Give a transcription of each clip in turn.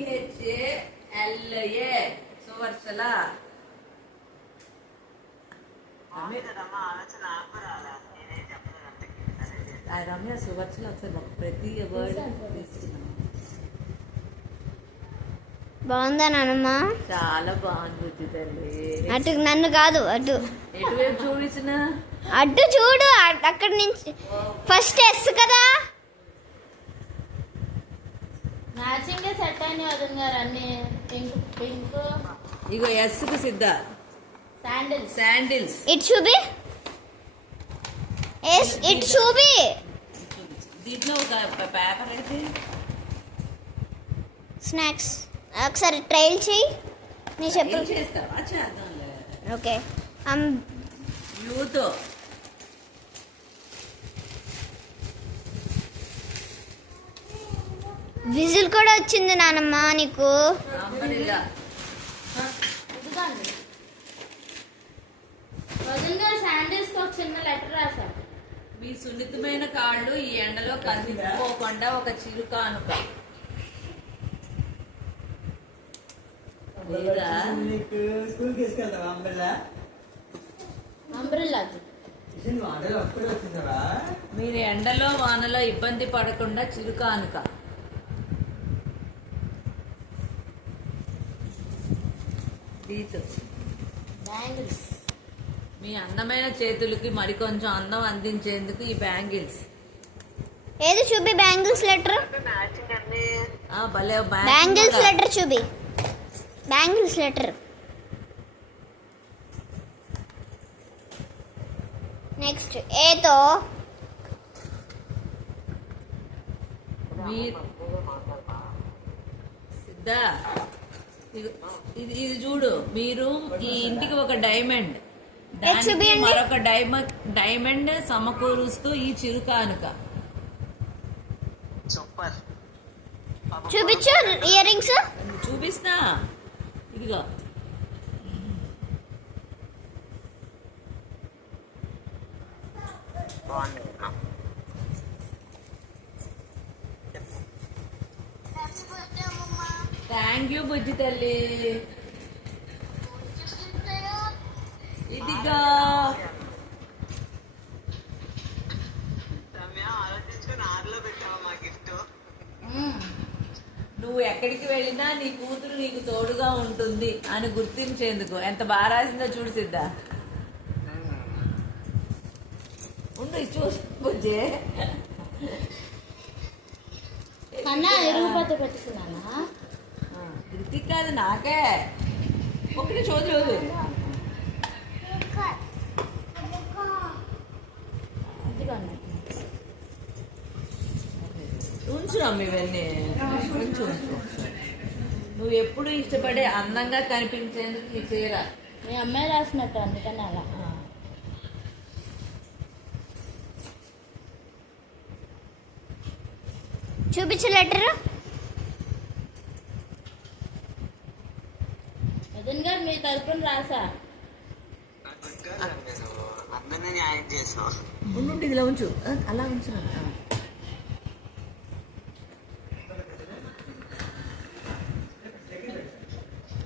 SUVRCHALA Suvarchala. Ramya Suvarchala ఒకసారి ప్రతి word తీసుకున్నాం. బాగుందా నానమ్మ? చాలా బాగుంది తల్లి. అటు నన్ను కాదు, అటు ఎటువైపు చూపించిన అటు చూడు, అక్కడి నుంచి ఫస్ట్ ఎస్ కదా. మ్యాచింగ్ సెట్ అయిన వదిన గారు అన్ని పింక్ పింక్. ఇగో ఎస్ కు సిద్ధ శాండిల్స్. ఇట్ చూపి, ఎస్ ఇట్ చూపి. దీంట్లో ఒక పేపర్ అయితే స్నాక్స్ ఒకసారి ట్రైల్ చేయి. నీ చెప్పు. చేస్తావా? చేద్దాంలే. ఓకే. యూత్ విజిల్ కూడా వచ్చింది నానమ్మ నీకు. వదిన గారు శాండిల్స్ కి ఒక చిన్న లెటర్ రాశారు. మీ సున్నితమైన కాళ్ళు ఈ ఎండలో కందిపోకుండా ఒక చిరుకానుక. అంబ్రెల్లా. మీరు ఎండలో వానలో ఇబ్బంది పడకుండా చిరుకానుక. బ్యాంగిల్స్. మీ అందమైన చేతులకి మరికొంచెం అందం అందించేందుకు ఈ బ్యాంగిల్స్. ఏది చూపి బ్యాంగిల్స్ లెటర్. భలే బ్యాంగిల్స్ లెటర్ చూపి. Bangles letter. నెక్స్ట్ ఏతో సిద్ధ ఇది చూడు. మీరు ఈ ఇంటికి ఒక డైమండ్, దానికి మరొక డైమండ్ సమకూరుస్తూ ఈ చిరుకానుక. చూపించు ఇయర్ రింగ్స్. చూపిస్తా. ఇదిగో థ్యాంక్ యూ బుజ్జి తల్లి. ఇదిగో నువ్వు ఎక్కడికి వెళ్ళినా నీ కూతురు నీకు తోడుగా ఉంటుంది అని గుర్తించేందుకు. ఎంత బాగా రాసిందో చూడు సిద్ధ. ఉండు చూసి బుజ్జే. కన్నా ఎరుగుపత్తి పెట్టుకున్నానా? రితిక్ కాదు, నాకే. ఒకటి చోదు ఉంచు అమ్మ ఇవన్నీ. ఉంచు. నువ్వు ఎప్పుడు ఇష్టపడే అందంగా కనిపించేందుకు ఈ చీర. మీ అమ్మాయి రాసినట్టు, అందుకని అలా. చూపించు లెటర్. వదిన గారు మీ తరపున రాసా. ఉండు ఇదిలో ఉంచు. అలా ఉంచు.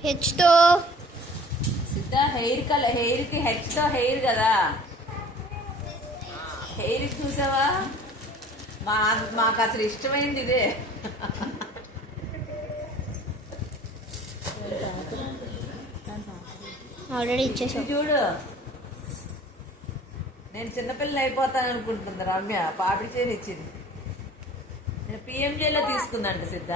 హెచ్తో సిద్ధ హెయిర్ కి హెచ్తో హెయిర్ కదా. హెయిర్ చూసావా? మాకు అసలు ఇష్టమైంది ఇదే. ఆల్రెడీ ఇచ్చేసాం. చూడు, నేను చిన్నపిల్లలు అయిపోతాను అనుకుంటుంది రమ్య. పాపిడి చేయని ఇచ్చింది. నేను పిఎంజేలో తీసుకుందంట సిద్ధ.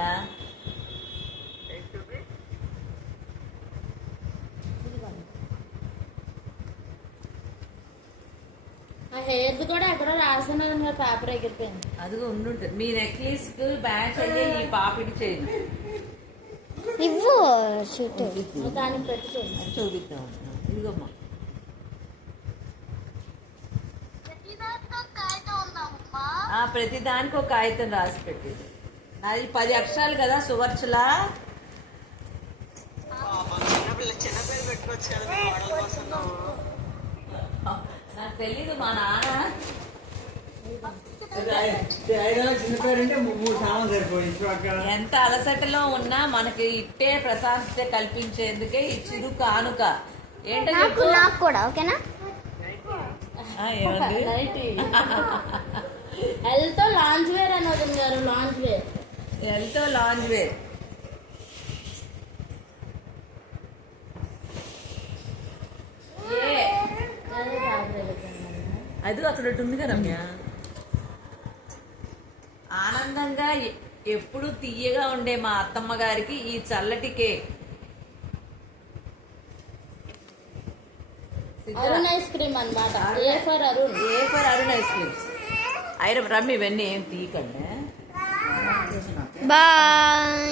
ఆ హెయిర్ కూడా ఎక్కడో రాసిన పేపర్ ఎగిరిపోయింది. అదిగో ఉండుంటుంది. మీ నెక్లెస్ కు బ్యాచ్ అయ్యే ఈ పాపిడి చేయను ఇవ్వు. షూట్ దానికి పెట్టి చూపిద్దాం. ఇదిగోమ్మా. ప్రతి దానికి ఒక కాగితం రాసి పెట్టింది. నాది 10 అక్షరాలు కదా సువర్చల. నాకు తెలీదు. మా నాన్న చిన్న పేరు అంటే 3 సామాన్ సరిపోయి ఇప్పుడు అక్కడ ఎంత అలసటలో ఉన్నా మనకి ఇట్టే ప్రశాంతత కల్పించేందుకే ఈ చిరు కానుక ఏంటో చెప్పు. నాకు కూడా ఓకేనా. ఏమండి? నైటీ ఎల్తో లాంచ్ వేర్ అని వదిన గారు, లాంచ్ వేర్. ఎంతో లాంజ్ వేర్. అదే fabric అన్నమాట. అది అక్కడ ఒకటి ఉంది కదా రమ్య. ఆనందంగా ఎప్పుడు తీయగా ఉండే మా అత్తమ్మ గారికి ఈ చల్లటి కేక్. అరుణ్ ఐస్ క్రీమ్ అన్నమాట. A for Arun. A for Arun ice creams. Rummy ఇవన్నీ ఏం తీయకండి. బాయ్.